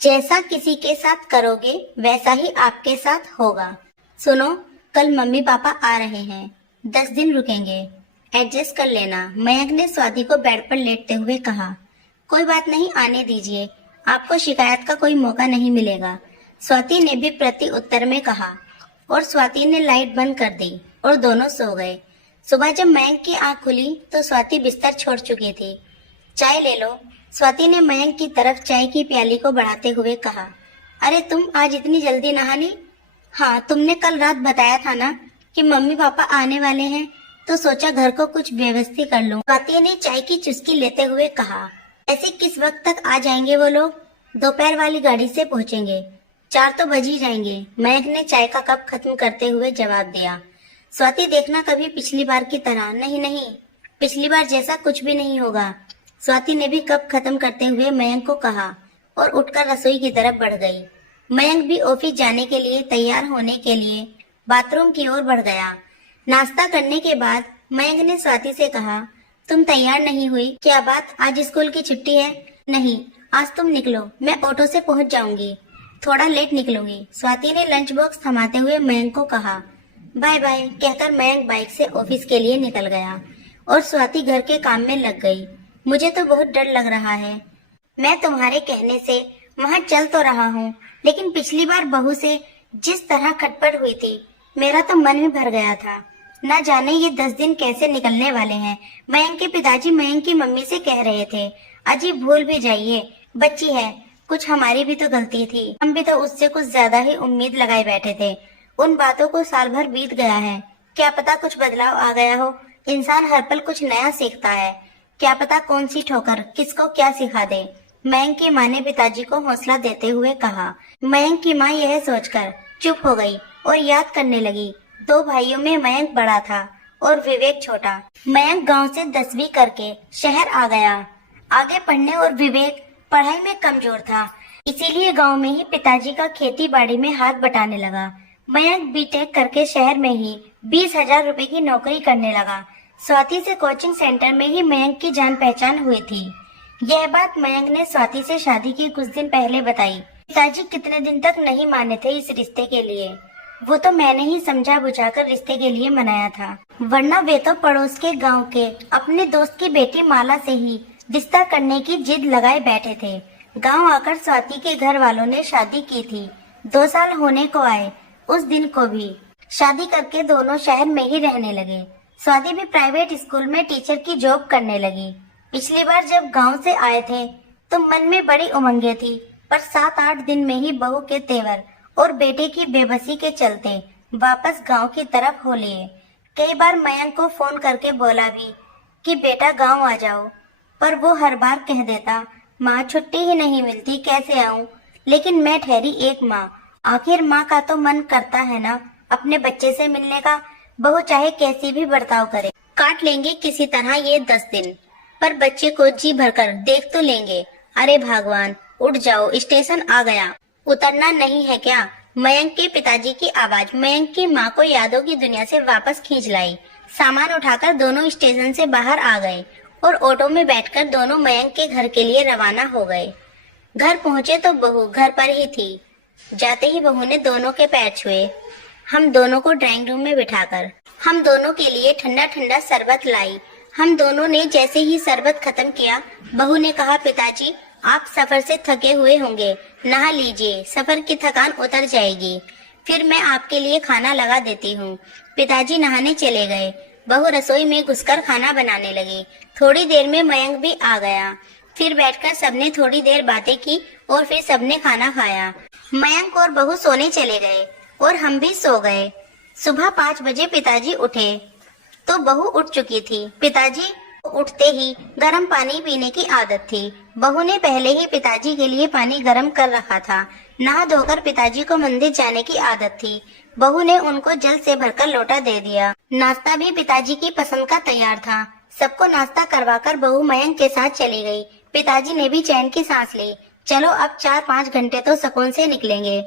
जैसा किसी के साथ करोगे वैसा ही आपके साथ होगा। सुनो, कल मम्मी पापा आ रहे हैं, 10 दिन रुकेंगे, एडजस्ट कर लेना। मयंक ने स्वाति को बेड पर लेटते हुए कहा। कोई बात नहीं, आने दीजिए, आपको शिकायत का कोई मौका नहीं मिलेगा, स्वाति ने भी प्रति उत्तर में कहा। और स्वाति ने लाइट बंद कर दी और दोनों सो गए। सुबह जब मयंक की आंख खुली तो स्वाति बिस्तर छोड़ चुकी थी। चाय ले लो, स्वाति ने मयंक की तरफ चाय की प्याली को बढ़ाते हुए कहा। अरे तुम आज इतनी जल्दी नहा ली? हाँ, तुमने कल रात बताया था ना कि मम्मी पापा आने वाले हैं, तो सोचा घर को कुछ व्यवस्थित कर लूं। स्वाति ने चाय की चुस्की लेते हुए कहा। ऐसे किस वक्त तक आ जाएंगे वो लोग? दोपहर वाली गाड़ी से पहुंचेंगे, 4 तो बज ही जाएंगे, मयंक ने चाय का कप खत्म करते हुए जवाब दिया। स्वाति देखना कभी पिछली बार की तरह, नहीं नहीं, पिछली बार जैसा कुछ भी नहीं होगा, स्वाति ने भी कप खत्म करते हुए मयंक को कहा और उठकर रसोई की तरफ बढ़ गई। मयंक भी ऑफिस जाने के लिए तैयार होने के लिए बाथरूम की ओर बढ़ गया। नाश्ता करने के बाद मयंक ने स्वाति से कहा, तुम तैयार नहीं हुई? क्या बात, आज स्कूल की छुट्टी है? नहीं, आज तुम निकलो, मैं ऑटो से पहुंच जाऊंगी, थोड़ा लेट निकलूंगी, स्वाति ने लंच बॉक्स थमाते हुए मयंक को कहा। बाय बाय कहकर मयंक बाइक से ऑफिस के लिए निकल गया और स्वाति घर के काम में लग गई। मुझे तो बहुत डर लग रहा है, मैं तुम्हारे कहने से वहाँ चल तो रहा हूँ, लेकिन पिछली बार बहू से जिस तरह खटपट हुई थी, मेरा तो मन ही भर गया था। न जाने ये 10 दिन कैसे निकलने वाले हैं। मयंक के पिताजी मयंक की मम्मी से कह रहे थे, अजी भूल भी जाइए, बच्ची है, कुछ हमारी भी तो गलती थी, हम भी तो उससे कुछ ज्यादा ही उम्मीद लगाए बैठे थे। उन बातों को साल भर बीत गया है, क्या पता कुछ बदलाव आ गया हो। इंसान हर पल कुछ नया सीखता है, क्या पता कौन सी ठोकर किसको क्या सिखा दे। मयंक की माँ ने पिताजी को हौसला देते हुए कहा। मयंक की माँ यह सोचकर चुप हो गई और याद करने लगी। 2 भाइयों में मयंक बड़ा था और विवेक छोटा। मयंक गांव से 10वीं करके शहर आ गया, आगे पढ़ने, और विवेक पढ़ाई में कमजोर था, इसीलिए गांव में ही पिताजी का खेती बाड़ी में हाथ बटाने लगा। मयंक बीटेक करके शहर में ही 20,000 रुपए की नौकरी करने लगा। स्वाति से कोचिंग सेंटर में ही मयंक की जान पहचान हुई थी। यह बात मयंक ने स्वाति से शादी के कुछ दिन पहले बताई। पिताजी कितने दिन तक नहीं माने थे इस रिश्ते के लिए, वो तो मैंने ही समझा बुझाकर रिश्ते के लिए मनाया था, वरना वे तो पड़ोस के गांव के अपने दोस्त की बेटी माला से ही रिश्ता करने की जिद लगाए बैठे थे। गांव आकर स्वाति के घर वालों ने शादी की थी। 2 साल होने को आए, उस दिन को भी शादी करके दोनों शहर में ही रहने लगे। स्वाति भी प्राइवेट स्कूल में टीचर की जॉब करने लगी। पिछली बार जब गांव से आए थे तो मन में बड़ी उमंगे थी, पर 7-8 दिन में ही बहू के तेवर और बेटे की बेबसी के चलते वापस गांव की तरफ हो लिए। कई बार मयंक को फोन करके बोला भी कि बेटा गांव आ जाओ, पर वो हर बार कह देता, माँ छुट्टी ही नहीं मिलती, कैसे आऊँ। लेकिन मैं ठहरी एक माँ, आखिर माँ का तो मन करता है ना अपने बच्चे से मिलने का, बहू चाहे कैसी भी बर्ताव करे। काट लेंगे किसी तरह ये 10 दिन, पर बच्चे को जी भरकर देख तो लेंगे। अरे भगवान, उठ जाओ, स्टेशन आ गया, उतरना नहीं है क्या? मयंक के पिताजी की आवाज मयंक की माँ को यादों की दुनिया से वापस खींच लाई। सामान उठाकर दोनों स्टेशन से बाहर आ गए और ऑटो में बैठकर दोनों मयंक के घर के लिए रवाना हो गए। घर पहुँचे तो बहू घर पर ही थी। जाते ही बहू ने दोनों के पैर छुए, हम दोनों को ड्राइंग रूम में बिठाकर हम दोनों के लिए ठंडा ठंडा शरबत लाई। हम दोनों ने जैसे ही शरबत खत्म किया, बहू ने कहा, पिताजी आप सफर से थके हुए होंगे, नहा लीजिए, सफर की थकान उतर जाएगी, फिर मैं आपके लिए खाना लगा देती हूँ। पिताजी नहाने चले गए। बहू रसोई में घुसकर खाना बनाने लगी। थोड़ी देर में मयंक भी आ गया। फिर बैठकर सबने थोड़ी देर बातें की और फिर सबने खाना खाया। मयंक और बहू सोने चले गए और हम भी सो गए। सुबह 5 बजे पिताजी उठे तो बहू उठ चुकी थी। पिताजी उठते ही गर्म पानी पीने की आदत थी। बहू ने पहले ही पिताजी के लिए पानी गर्म कर रखा था। नहा धोकर पिताजी को मंदिर जाने की आदत थी। बहू ने उनको जल से भरकर लोटा दे दिया। नाश्ता भी पिताजी की पसंद का तैयार था। सबको नाश्ता करवाकर बहू मयंक के साथ चली गई। पिताजी ने भी चैन की सांस ली। चलो अब 4-5 घंटे तो सुकून से निकलेंगे।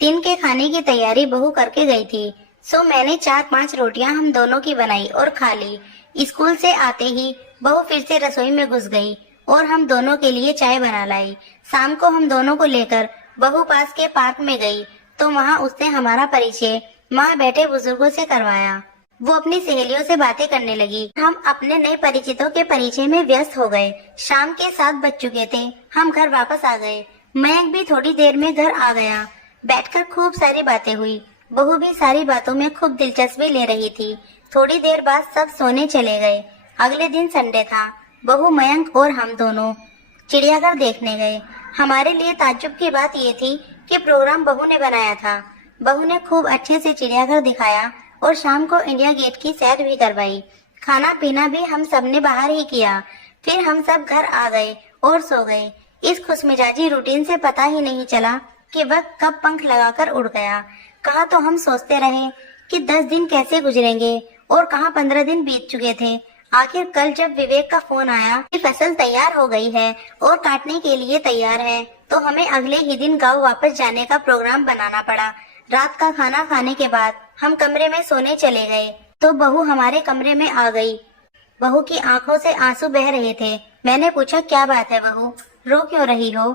दिन के खाने की तैयारी बहू करके गई थी, सो मैंने 4-5 रोटियां हम दोनों की बनाई और खा ली। स्कूल से आते ही बहू फिर से रसोई में घुस गई और हम दोनों के लिए चाय बना लाई। शाम को हम दोनों को लेकर बहू पास के पार्क में गई तो वहाँ उसने हमारा परिचय वहाँ बैठे बुजुर्गों से करवाया। वो अपनी सहेलियों से बातें करने लगी। हम अपने नए परिचितों के परिचय में व्यस्त हो गए। शाम के 7 बज चुके थे। हम घर वापस आ गए। मयंक भी थोड़ी देर में घर आ गया। बैठकर खूब सारी बातें हुई। बहू भी सारी बातों में खूब दिलचस्पी ले रही थी। थोड़ी देर बाद सब सोने चले गए। अगले दिन संडे था। बहू, मयंक और हम दोनों चिड़ियाघर देखने गए। हमारे लिए ताज्जुब की बात ये थी कि प्रोग्राम बहू ने बनाया था। बहू ने खूब अच्छे से चिड़ियाघर दिखाया और शाम को इंडिया गेट की सैर भी करवाई। खाना पीना भी हम सब ने बाहर ही किया। फिर हम सब घर आ गए और सो गए। इस खुशमिजाजी रूटीन से पता ही नहीं चला कि वक्त कब पंख लगाकर उड़ गया। कहाँ तो हम सोचते रहे कि 10 दिन कैसे गुजरेंगे और कहाँ 15 दिन बीत चुके थे। आखिर कल जब विवेक का फोन आया कि फसल तैयार हो गई है और काटने के लिए तैयार है, तो हमें अगले ही दिन गांव वापस जाने का प्रोग्राम बनाना पड़ा। रात का खाना खाने के बाद हम कमरे में सोने चले गए तो बहू हमारे कमरे में आ गई। बहू की आंखों से आंसू बह रहे थे। मैंने पूछा, क्या बात है बहू, रो क्यों रही हो?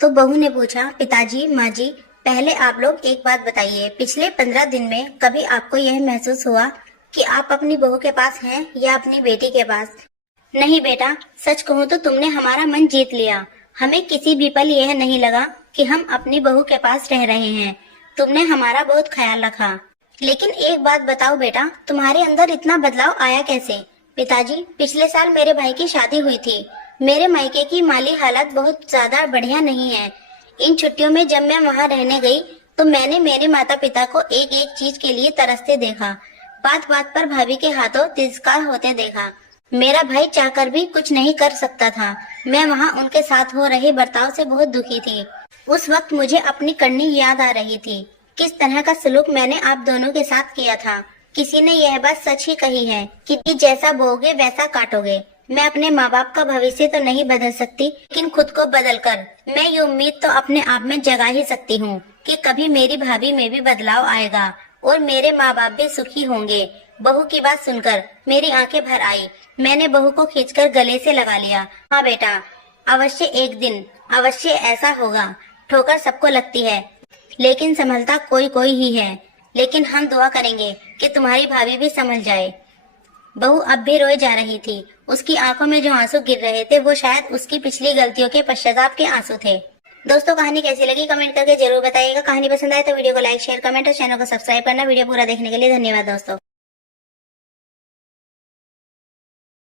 तो बहू ने पूछा, पिताजी, माँ जी, पहले आप लोग एक बात बताइए, पिछले 15 दिन में कभी आपको यह महसूस हुआ कि आप अपनी बहू के पास हैं या अपनी बेटी के पास? नहीं बेटा, सच कहूँ तो तुमने हमारा मन जीत लिया। हमें किसी भी पल यह नहीं लगा कि हम अपनी बहू के पास रह रहे हैं। तुमने हमारा बहुत ख्याल रखा। लेकिन एक बात बताओ बेटा, तुम्हारे अंदर इतना बदलाव आया कैसे? पिताजी, पिछले साल मेरे भाई की शादी हुई थी। मेरे मायके की माली हालत बहुत ज्यादा बढ़िया नहीं है। इन छुट्टियों में जब मैं वहाँ रहने गई तो मैंने मेरे माता पिता को एक एक चीज के लिए तरसते देखा। बात बात पर भाभी के हाथों तिरस्कार होते देखा। मेरा भाई चाहकर भी कुछ नहीं कर सकता था। मैं वहाँ उनके साथ हो रहे बर्ताव से बहुत दुखी थी। उस वक्त मुझे अपनी करनी याद आ रही थी। किस तरह का सलूक मैंने आप दोनों के साथ किया था। किसी ने यह बात सच ही कही है कि जैसा बोओगे वैसा काटोगे। मैं अपने माँ बाप का भविष्य तो नहीं बदल सकती, लेकिन खुद को बदल कर मैं ये उम्मीद तो अपने आप में जगा ही सकती हूँ कि कभी मेरी भाभी में भी बदलाव आएगा और मेरे माँ बाप भी सुखी होंगे। बहू की बात सुनकर मेरी आंखें भर आई। मैंने बहू को खींचकर गले से लगा लिया। हाँ बेटा, अवश्य एक दिन अवश्य ऐसा होगा। ठोकर सबको लगती है, लेकिन संभलता कोई कोई ही है। लेकिन हम दुआ करेंगे कि तुम्हारी भाभी भी संभल जाए। बहू अब भी रोए जा रही थी। उसकी आंखों में जो आंसू गिर रहे थे वो शायद उसकी पिछली गलतियों के पश्चाताप के आंसू थे। दोस्तों, कहानी कैसी लगी कमेंट करके जरूर बताइएगा। कहानी पसंद आए तो वीडियो को लाइक, शेयर, कमेंट और चैनल को सब्सक्राइब करना। वीडियो पूरा देखने के लिए धन्यवाद दोस्तों।